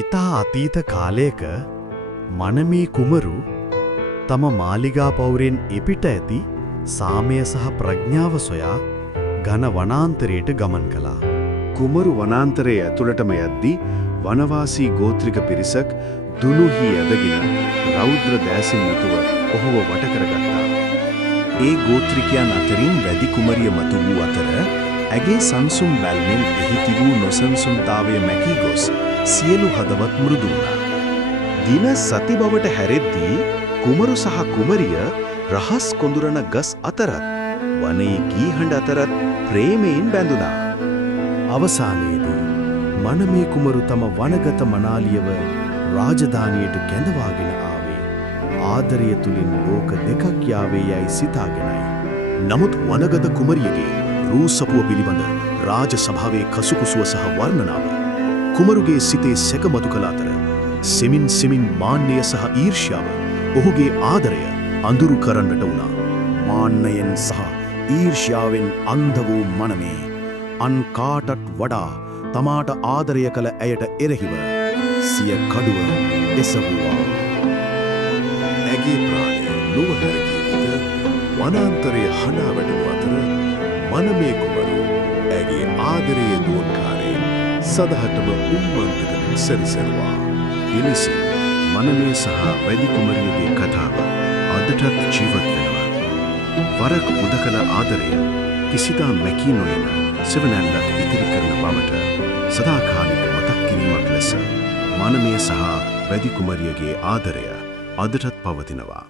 ඉතා අතීත කාලයක මනමේ කුමරු තම මාලිගා පවුරෙන් එපිට ඇති සාමය සහ ප්‍රඥාව සොයා ඝන වනාන්තරයට ගමන් කළා. කුමරු වනාන්තරයේ ඇතුළටම යද්දී වනවාසී ගෝත්‍රික පිරිසක් දුනුහි ඇදගෙන රෞද්‍ර දෑසින් යුතුව ඔහුව වට කරගත්තා. ඒ ගෝත්‍රිකයන් අතරින් වැඩි කුමරිය මතු වූ අතර ඇගේ සංසුම් බැල්මෙන් එහි තිබූ නොසන්සුන්තාවය මැකී ගොස් සියලු හදවත් මෘදු වුණා. දින සති බවට හැරෙද්දී කුමරු සහ කුමරිය රහස් කොඳුරන ගස් අතරත් වනයේ කීහඬ අතරත් ප්‍රේමයෙන් බැඳුණා. අවසානයේදී මනමේ කුමරු තම වනගත මනාලියව රාජධානියට කැඳවාගෙන ආවේ ආදරය තුලින් ලෝක දෙකක් යාවේ යයි සිතාගෙනයි. නමුත් වනගත කුමරියගේ රූසපුව පිළිබඳ රාජ සභාවේ කසුකුසුව සහ වර්ණනාව කුමරුගේ සිතේ සැකමතු කළ අතර සෙමින් මාන්නය සහ ඊර්ෂ්‍යාව ඔහුගේ ආදරය අඳුරු කරන්නට වුණා. මාන්නයෙන් සහ ඊර්ෂ්‍යාවෙන් අන්ධ වූ මනමේ අන් කාටත් වඩා තමාට ආදරය කළ ඇයට එරෙහිව සිය කඩුව එසවුවා. ඇගේ ප්‍රාණය නොවහැරගිය විට වනාන්තරයේ හඬා වැටුණු අතර මනමේ කුමරු ඇගේ ආදරයේ දෝන්කාරයෙන් සදහටම උම්මන්තකමින් සැරිසරුවා. එලෙසින් මනමේ සහ වැඩි කුමරියගේ කතාව අදටත් ජීවත් වෙනවා. වරක් උදකල ආදරය කිසිදා මැකී නොයන සෙවණැල්ලක් ඉතිරි කරන බවට සදාකාලික මතක් කිරීමක් ලෙස මනමේ සහ වැඩි කුමරියගේ ආදරය අදටත් පවතිනවා.